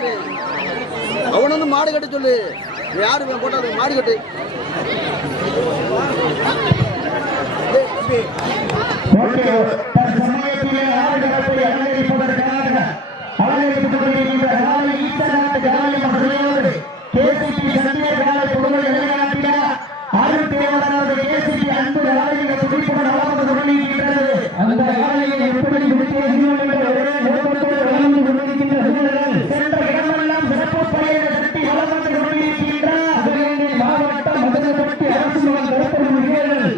பாரு. அவன் வந்து மாடு கட்ட சொல்லு. யாரு போட்டாலும் மாடு கட்டு. சமயத்திலே ஆடுகளத்தை அலங்கரிப்பதற்காக அலங்கரித்துக் கொண்டிருக்கின்ற காலை ஈசநாட்டு காலை மகளோடு கேசிபி சந்திய காலை பொருள் நிலைநாட்டின அருள்தேவனாவது கேசிபி அன்பு காலையில துடிப்புடன் வளர்ந்து கொண்டிருக்கின்றது. அந்த காலையை எப்படி ஒரே நோக்கத்தோடு வளர்ந்து கொண்டிருக்கின்ற வீரர்கள் சென்ற இடமெல்லாம் சிறப்பு பயிரை கட்டி வளர்ந்து கொண்டிருக்கின்ற சிவகங்கை மாவட்டம் மதுரைப்பட்டி அரசு மகன் கருப்பூர் வீரர்கள்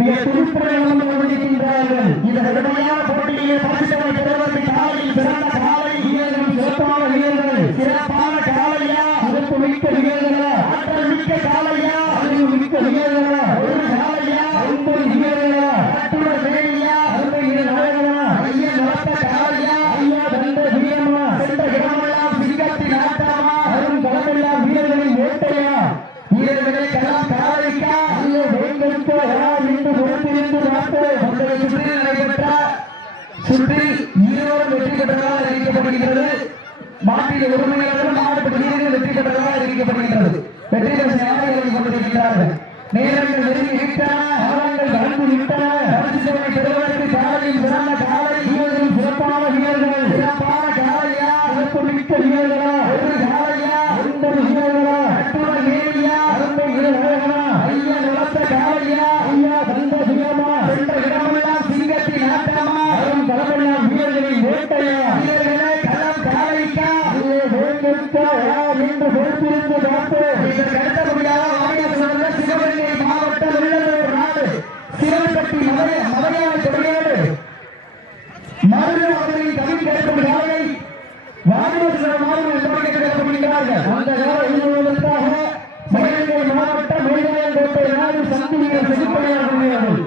மிக துடிப்புடன் வளர்ந்து கொண்டிருக்கின்றார்கள். இந்த கடுமையான போட்டியை பரிசுகளை பெறுவதற்கு காலையில் சிறந்த காலை வீரர்கள் சிறப்பான வீரர்கள் சிறப்பான காலையா சிறப்பு மிக்க வீரர்களா ஆற்றல் மிக்க காலையா அறிவு மிக்க வீரர்களா ஒரு காலையா 9 வீரர்களா ஆற்றுள்ள வேலையா அருமை நாயகனா ஐயன் வளர்த்த காலையா ஐயா தந்த வீரமா சென்ற இடமெல்லாம் சிங்கத்தின் ஆட்டமா அரும் களமெல்லாம் வீரர்களின் வேட்டையா வீரர்களை களம் காலைக்கா ஐயோ வேங்கலுக்கா என்று பொறுத்திருந்து பார்த்து அந்த சுற்றில் நடைபெற்ற சுற்றில் ஈரோடு வெற்றி பெற்றதாக அறிவிக்கப்படுகிறது. மாட்டில் உரிமையாளர்கள் மாவட்ட வீரர்கள் வெற்றி பெற்றதாக அறிவிக்கப்படுகிறது. வெற்றி பெற்ற ஆடுகளை கொண்டிருக்கிறார்கள். நேரங்கள் நெருங்கி விட்டன, காலங்கள் கடந்து விட்டன. பரிசுகளை பெறுவதற்கு காலையில் சிறந்த காலை வீரர்கள் சிறப்பான வீரர்கள் சிறப்பான காலையா சிறப்பு மிக்க வீரர்களா ஒரு காலையா 9 வீரர்களா அட்டுற வேலையா அருமை வீரர்களா ஐயா வளர்த்த காலையா ஐயா தந்த வீரமா சென்ற இடமெல்லாம் சிங்கத்தின் ஆட்டமா அரும் களமெல்லாம் வீரர்களின் வேட்டையா வீரர்களை களம் காலைக்கா வேங்கலுக்கா என்று பொறுத்திருந்து பார்த்து இதற்கு அடுத்தபடியாக வாடிய சிவகங்கை மாவட்டம் வெள்ளலூர் நாடு சிவகப்பட்டி மலையாள தொழிலாளர் மருதவர்களின் தமிழ் கேட்கும் காலை வாடிய கேட்கப்படுகிறார்கள். அந்த கால எழுதுவதற்காக சிவகங்கை மாவட்டம் மயிலாடுதுறை நாடு சந்திரிகள் செதுப்படையாளர்கள்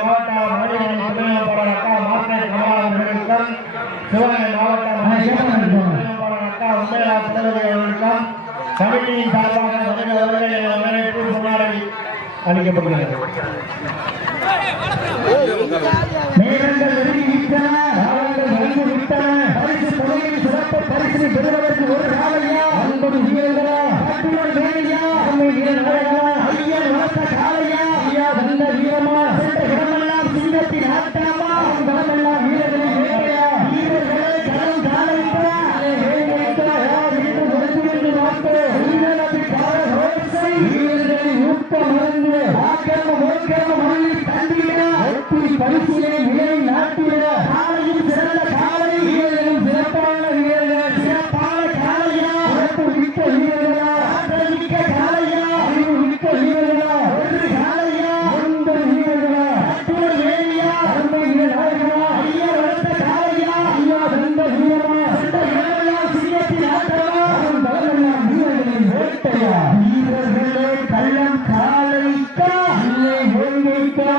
மாவட்ட சிவகங்கை மாவட்டம் கமிட்டியின் சார்பாக அளிக்கப்படுகிறது. நேரங்கள் நெருங்கிவிட்டன, காலங்கள் வந்து விட்டன. பரிசு தொகையில் சிறப்பு பரிசு பெறுவதற்கு ஒரு காலையா 9 வீரர்களா கட்டுடன் வேலையா அம்மை வீரர்களா ஐயன் வளர்த்த காலையா ஐயா வந்த வீரமா சென்ற இடமெல்லாம் சிங்கத்தின் ஆட்டமா களமெல்லாம் வீரர்களின் வேலையா வீரர்களை களம் காலைக்கா வீரர்களின் ஊக்கம் மறந்து ஆக்கிரம மோக்கிரம மல்லி தந்திட பரிசிலே நிலை நாட்டிட காலையில் சிறந்த காலை வீரர்களும் சிறப்பான வீரர்கள் சிறப்பான காலையா சிறப்பு மிக்க வீரர்களா ஆற்றல் மிக்க காலையா அறிவு மிக்க வீரர்களா ஒரு காலையா 9 வீரர்களா அட்டுற வேலையா அருமை நாயகனா ஐயா வளர்த்த காலையா ஐயா தந்த வீரமா சென்ற இடமெல்லாம் சிங்கத்தின் ஆட்டமா அரும் களமெல்லாம் வீரர்களின் வேட்டையா வீரர்களே கள்ளம் காலைக்கா இல்லை வேங்கைக்கா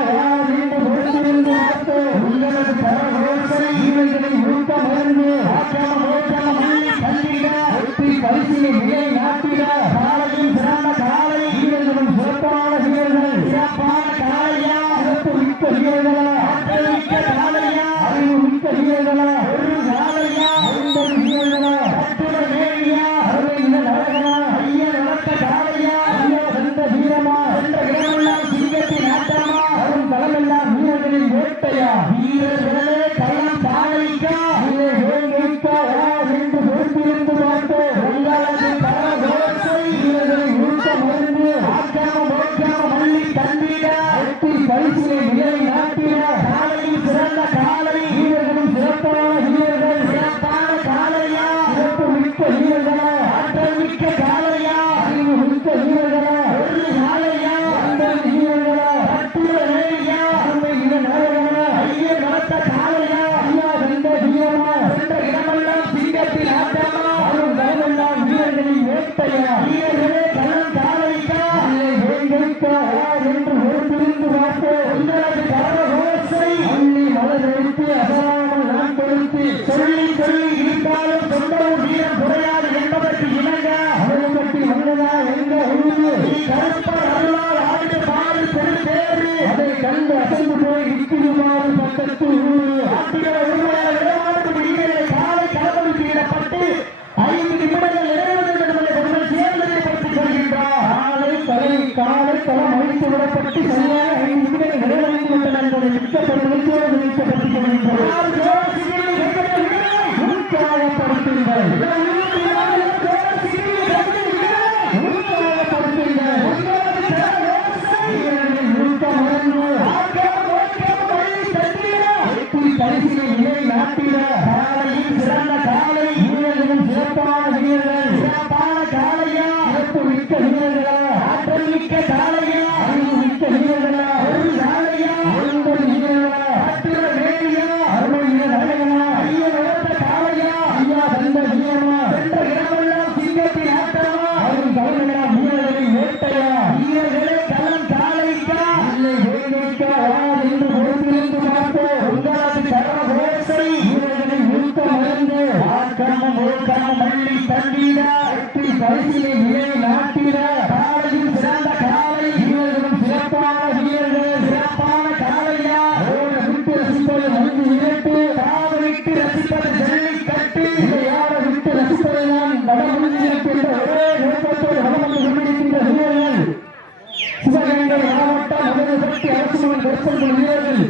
என்று பொறுத்திருந்து பார்த்து உங்களது பரவோசை வீரர்களை ஊக்க மருந்து ஆக்கிரம மோக்கிரம மல்லி தந்திட ஒட்டி பரிசிலை நிலை நாட்டிட காலையில் சிறந்த காலை வீரர்களும் சிறப்பான வீரர்கள் சிறப்பான காலையா சிறப்பு மிக்க வீரர்களா ஆற்றல் மிக்க காலையா அறிவு மிக்க வீரர்களா ஒரு காலையா 9 வீரர்களா அட்டுற வேலையா அருமை நாயகனா ஐயன் வளர்த்த காலையா ஐயா தந்த வீரமா சென்ற இடமெல்லாம் சிங்கத்தின் ஆட்டமா அரும் களமெல்லாம் வீரர்களின் வேட்டையா வீரர்களே களம் காலைக்கா இல்லை வேங்கைக்கா என்று பொறுத்திருந்து பார்த்து உங்களது பரவோசை வீரர்களை ஊக்க மருந்து ஆக்கிரம மோக்கிரம மல்லி தந்திட ஒட்டி பரிசிலை நிலை நாட்டிட காலையில் சிறந்த காலை வீரர்களும் சிறப்பான வீரர்கள் சிறப்பான காலையா சிறப்பு மிக்க வீரர்களா ஆற்றல் மிக்க காலையா அறிவு மிக்க வீரர்களா ஒரு காலையா 9 வீரர்களா அட்டுற வேலையா அருமை நாயகனா ஐயன் வளர்த்த காலையா ஐயா தந்த வீரமா சென்ற இடமெல்லாம் சிங்கத்தின் ஆட்டமா அரும் களமெல்லாம் வீரர்களின் வேட்டையா வீரர்களே களம் காலைக்கா இல்லை வேங்கைக்கா என்று பொறுத்திருந்து பார்த்து உங்களது பரவோசை அள்ளி மலர்த்தி அசராமல் நான் கொடுத்து சொல்லி சொல்லி இருந்தாலும் தொண்டரும் வீரம் குறையாது என்பதற்கு இணங்க அவர்களுக்கு வந்ததா எங்க உருவு கருப்பர் அருளால் ஆண்டு பாடு பெருந்தேறு அதை கண்டு அசைந்து போய் நிற்குமாறு பக்கத்து ஊரு ஆட்டிய உருவாக இடமாறு வீரர்களை காலை களப்படி செய்யப்பட்டு 5 நிமிடம் களம் அழித்து விடப்பட்டு சரியாக 5 நிமிடங்கள் நிறைவடைந்து கொண்டன என்பதை மிக்கப்பட்ட நிகழ்ச்சியோடு நினைக்கப்பட்டுக் கொண்டிருக்கிறது. உற்சாகப்படுத்துங்கள். பரிசினை நிலை நாட்டிட காலையில் சிறந்த காலை வீரர்களும் சிறப்பான வீரர்கள் சிறப்பான காலையா சிறப்பு மிக்க வீரர்களா ஆற்றல் மிக்க காலையா அறிவு மிக்க வீரர்களா ஒரு காலையா 50 வீரர்களா ஆற்றிட வேலையா அருமை வீரர்களா ஐயா வளர்த்த காலையா ஐயா வந்த வீரமா சென்ற இடமெல்லாம் சிங்கத்தின் ஆட்டமா அவரும் தலைவர்களா வீரர்களின் வேட்டையா வீரர்களே களம் காலைக்கா இல்லை வேலைக்கா என்று பொறுத்திருந்து பார்ப்போம். பரிசினை நிலை நாட்டிட காலையில் சிறந்த காலை வீரர்களும் சிறப்பான வீரர்கள் சிறப்பான காலையா ஓட விட்டு ரசிப்பது மருந்து இணைப்பு காவலிட்டு ரசிப்பது ஜல்லிக்கட்டு யார விட்டு ரசிப்பதை நான் வடமொழிந்திருக்கின்ற ஒரே நோக்கத்தோடு வடமொழி கொண்டிருக்கின்ற வீரர்கள் சிவகங்கை மாவட்டம் மதுரைப்பட்டி அரசு கருப்பர்கள் வீரர்கள்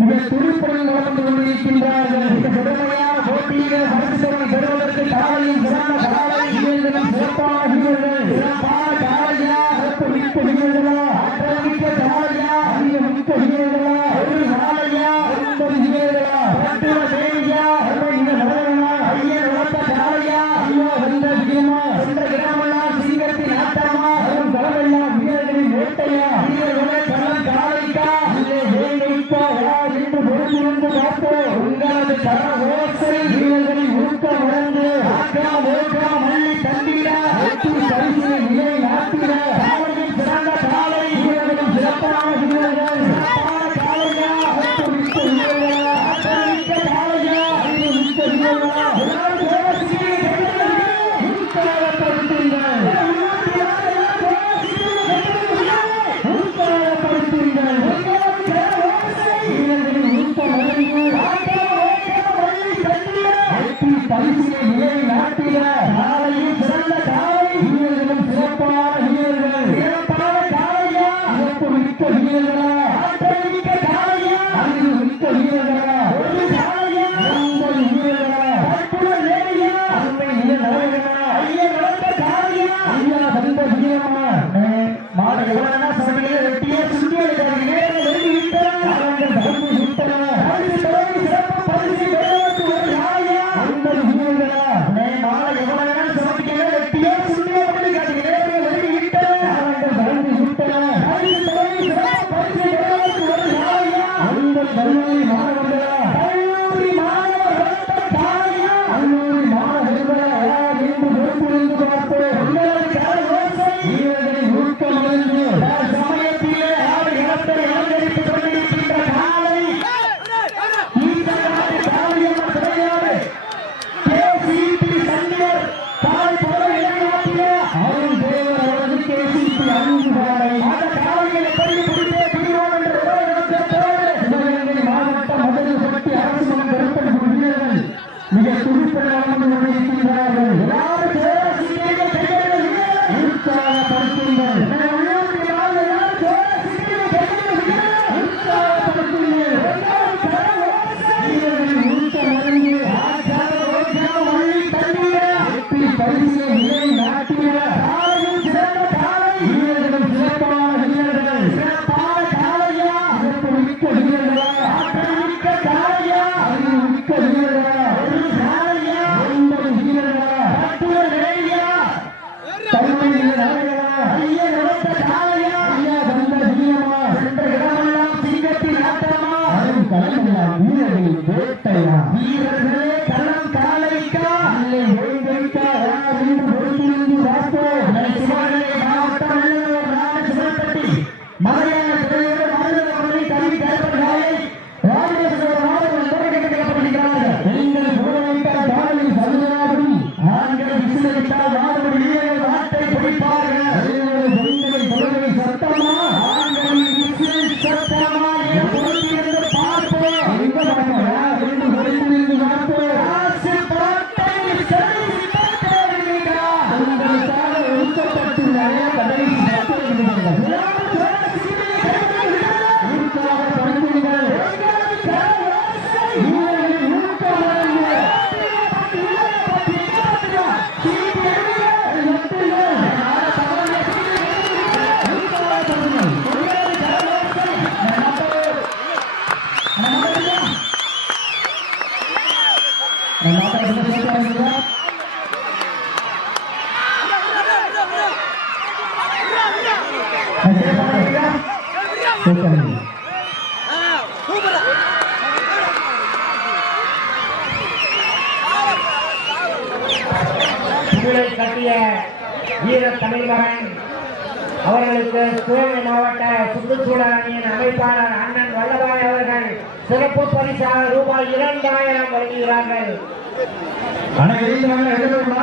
மிக துடிப்புடன் நடந்து கொண்டிருக்கின்றார்கள். மிக கடுமையான போட்டியில் பரிசுகளை பெறுவதற்கு காலையில் சிறந்த காலை வீரர்களும் சிறப்பான வீரர்கள் சிறப்பான காலையா சிறப்பு மிக்க வீரர்களா ஆற்றல் மிக்க காலையா அறிவு மிக்க வீரர்களா ஒரு காலையா 50 வீரர்களா பட்டுவ தேவியா அருமை நடனா ஐயன் வளர்த்த காலையா ஐயா வந்த வீரமா சென்ற கிராமெல்லாம் சிங்கத்தின் ஆட்டமா வரும் களமெல்லாம் வீரர்களின் வேட்டையா வீரர்களே களம் காலைக்கா இல்லை வேலைக்கா என்று பொறுத்திருந்து பார்ப்போம். உங்களது கர ஓசை வீரர்களின் ஊக்கம் உணர்ந்து ஆக்கம் ஓக்கம் மல்லி தந்திட வெற்றி பரிசினை நிலை நாட்டிட காலையில் சிறந்த காலை வீரர்களும் சிறப்பான வீரர்கள் சிறப்பான காலையா வெற்றி மிக்க வீரர்களா ஆற்றல் மிக்க காலையா அறிவு மிக்க வீரர்களா பரிசினை நிலை நாட்டிட காலையில் சிறந்த காலை வீரர்களும் சிறப்பான வீரர்கள் சிறப்பான காலையா சிறப்பு மிக்க வீரர்களா ஆற்றல் மிக்க காலையா அறிவு மிக்க வீரர்களா ஒரு காலையா 50 வீரர்களா பட்டுவ தேவியா அருமை நடனா ஐயா வளர்த்த காலையா ஐயா வந்த வீரமா மாட எவ்வளவுனா சபையில வெட்டியே சுண்டி எடுக்கிறாங்க நேரம் வெளியே விட்டாங்க அவர்கள் தகுதி விட்டாங்க பரிசு தலைவி சிறப்பு பரிசு பெறுவதற்கு ஒரு காலையா 50 வீரர்களா மாட எவ்வளவுனா சபையில வெட்டியே சுண்டி எடுக்கிறாங்க நேரம் வெளியே விட்டாங்க அவர்கள் தகுதி விட்டாங்க பரிசு தலைவி சிறப்பு பரிசு பெறுவதற்கு ஒரு காலையா 50 கல்லூரி மாணவர்களா கல்லூரி மாணவர் வளர்த்த காலையா கல்லூரி மாணவர்களா என்று பொறுத்திருந்து பார்ப்போம். உங்களது கர ஓசை வீரர்களின் ஊக்கம் உணர்ந்து சமயத்திலே ஆடு இனத்தை அலங்கரித்துக் கொண்டிருக்கின்ற காலை இந்த நாட்டு காலையம்ம கிடையாது. கேசிபி சங்கர் காலை போல இளைஞராட்டிய அருண் தேவர் அவரது கேசிபி அன்பு காலை அந்த காலையை எப்படி பிடித்தே தீர்வோம் என்ற ஒரே நோக்கத்தோடு சிவகங்கை மாவட்டம் மதுரைப்பட்டி அரசு கருப்பர்கள் வீரர்கள் மிக துடிப்புடன் நடந்து கொண்டிருக்கின்றார்கள். எல்லாரும் உற்சாகப்படுத்துங்கள். பரிசினை நிலை நாட்டிட காலையில் சிறந்த காலை வீரர்களும் சிறப்பான வீரர்கள் சிறப்பான காலையா சிறப்பு மிக்க வீரர்களா ஆற்றல் மிக்க காலையா அறிவு மிக்க வீரர்களா ஒரு காலையா 50 வீரர்களா பட்டுவ தேவியா தலைமை நடனா ஐயா வளர்த்த காலையா ஐயா வந்த வீரமா சென்ற இடமெல்லாம் சிங்கத்தின் ஆட்டமா அவரும் களமெல்லாம் வீரர்களின் வேட்டையா வீரர்களே களம் காலைக்கா இல்லை வேலைக்கா என்று பொறுத்திருந்து பார்ப்போம். சிவகங்கை மாவட்டம் வெள்ளலூர் ராமசிவப்பட்டி மலையாள துறையோடு மதுரை கல்வி கருப்பர்களை ராமேஸ்வர மாவட்டம் தொடர்புகிறார்கள். பெண்கள் புகழ்விட்டால் காலையில் சதுராபடி ஆண்கள் விசிலடித்தால் வாதபடி வீரர்கள் நாட்டை பிடிப்பார்கள். பெண்களின் தொழிலை சத்தமா ஆண்களின் விசில் சத்தமா என்று பொறுத்திருந்து பார்ப்போம். என்று பொறுத்திருந்து பார்ப்போம். நம்ம மாட்டை ரொம்ப சூப்பரா இருக்குதா? புகழை கட்டிய வீர தமிழ்மகன் அவர்களுக்கு சிவகங்கை மாவட்ட சுற்றுச்சூழல் அணியின் அமைப்பாளர் அண்ணன் வல்லபாய் அவர்கள் சிறப்பு பரிசாக ரூபாய் 2000 வழங்குகிறார்கள். அனைவரும்